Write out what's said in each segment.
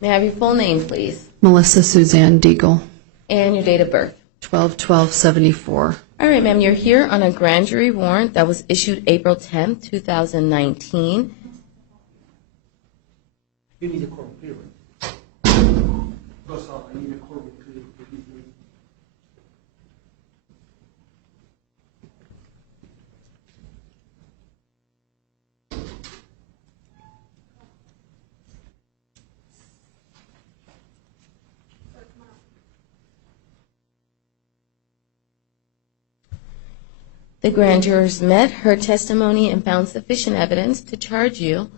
May I have your full name, please? Melissa Suzanne Diegel, And your date of birth? 12/12/74. All right, ma'am, you're here on a grand jury warrant that was issued April 10th, 2019. You need a court clearance. Because I need a court clearance. The grand jurors met, heard testimony, and found sufficient evidence to charge you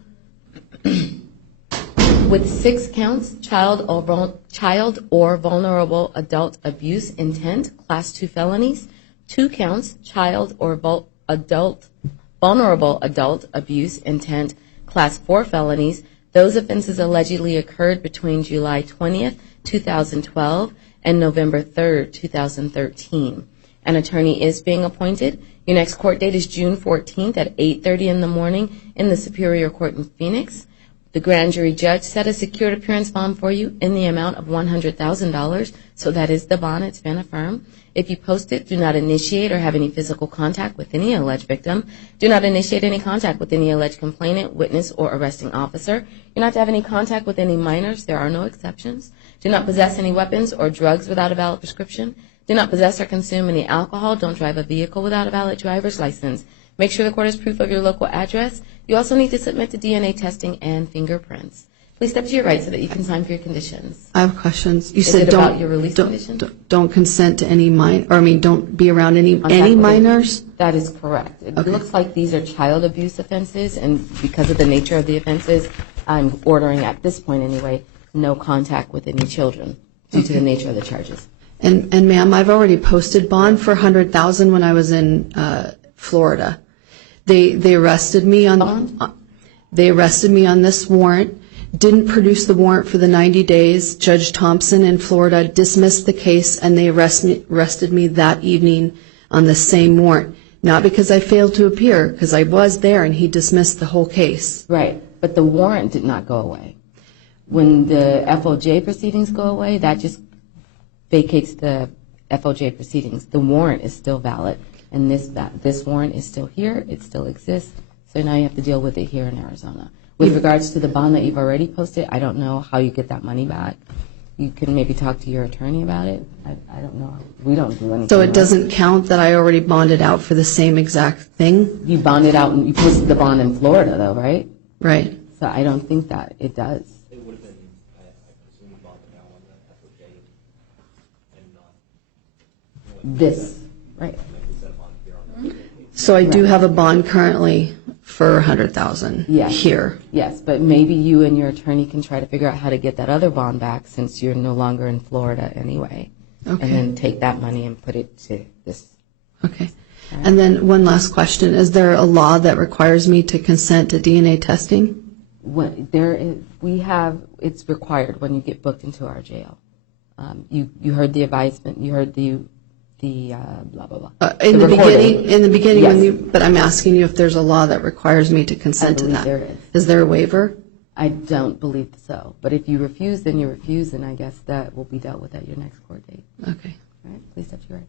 with 6 counts, child or vulnerable adult abuse intent, Class 2 felonies, 2 counts, child or vulnerable adult abuse intent, Class 4 felonies. Those offenses allegedly occurred between July 20th, 2012 and November 3rd, 2013. An attorney is being appointed. Your next court date is June 14th at 8:30 in the morning in the Superior Court in Phoenix. The grand jury judge set a secured appearance bond for you in the amount of $100,000, so that is the bond. It's been affirmed. If you post it, do not initiate or have any physical contact with any alleged victim. Do not initiate any contact with any alleged complainant, witness, or arresting officer. You're not to have any contact with any minors. There are no exceptions. Do not possess any weapons or drugs without a valid prescription. Do not possess or consume any alcohol. Don't drive a vehicle without a valid driver's license. Make sure the court has proof of your local address. You also need to submit to DNA testing and fingerprints. Please step to your right so that you can sign for your conditions. I have questions. You Is said it about your release condition? don't consent to any don't be around any minors? That is correct. It Okay. looks like these are child abuse offenses, and because of the nature of the offenses, I'm ordering at this point anyway, no contact with any children due to the nature of the charges. And ma'am, I've already posted bond for $100,000 when I was in Florida. They arrested me on this warrant. Didn't produce the warrant for the 90 days. Judge Thompson in Florida dismissed the case, and they arrested me that evening on the same warrant. Not because I failed to appear, because I was there, and he dismissed the whole case. Right, but the warrant did not go away. When the FOJ proceedings go away, that just vacates the FOJ proceedings. The warrant is still valid, and this warrant is still here. It still exists. So now you have to deal with it here in Arizona. With regards to the bond that you've already posted, I don't know how you get that money back. You can maybe talk to your attorney about it. I don't know. We don't do anything. So it doesn't count that I already bonded out for the same exact thing? You bonded out, and you posted the bond in Florida, though, right? Right. So I don't think that it does. It would have been, I presume, you bought the now on the FOJ and not. This, right. So I do have a bond currently for $100,000 here. Yes, but maybe you and your attorney can try to figure out how to get that other bond back since you're no longer in Florida anyway. Okay. And then take that money and put it to this. Okay. And then one last question. Is there a law that requires me to consent to DNA testing? It's required when you get booked into our jail. You heard the advisement, you heard the blah, blah, blah. In the beginning, yes. But I'm asking you if there's a law that requires me to consent to that. There is. Is there a waiver? I don't believe so. But if you refuse, then you refuse, and I guess that will be dealt with at your next court date. Okay. All right, please step to your right.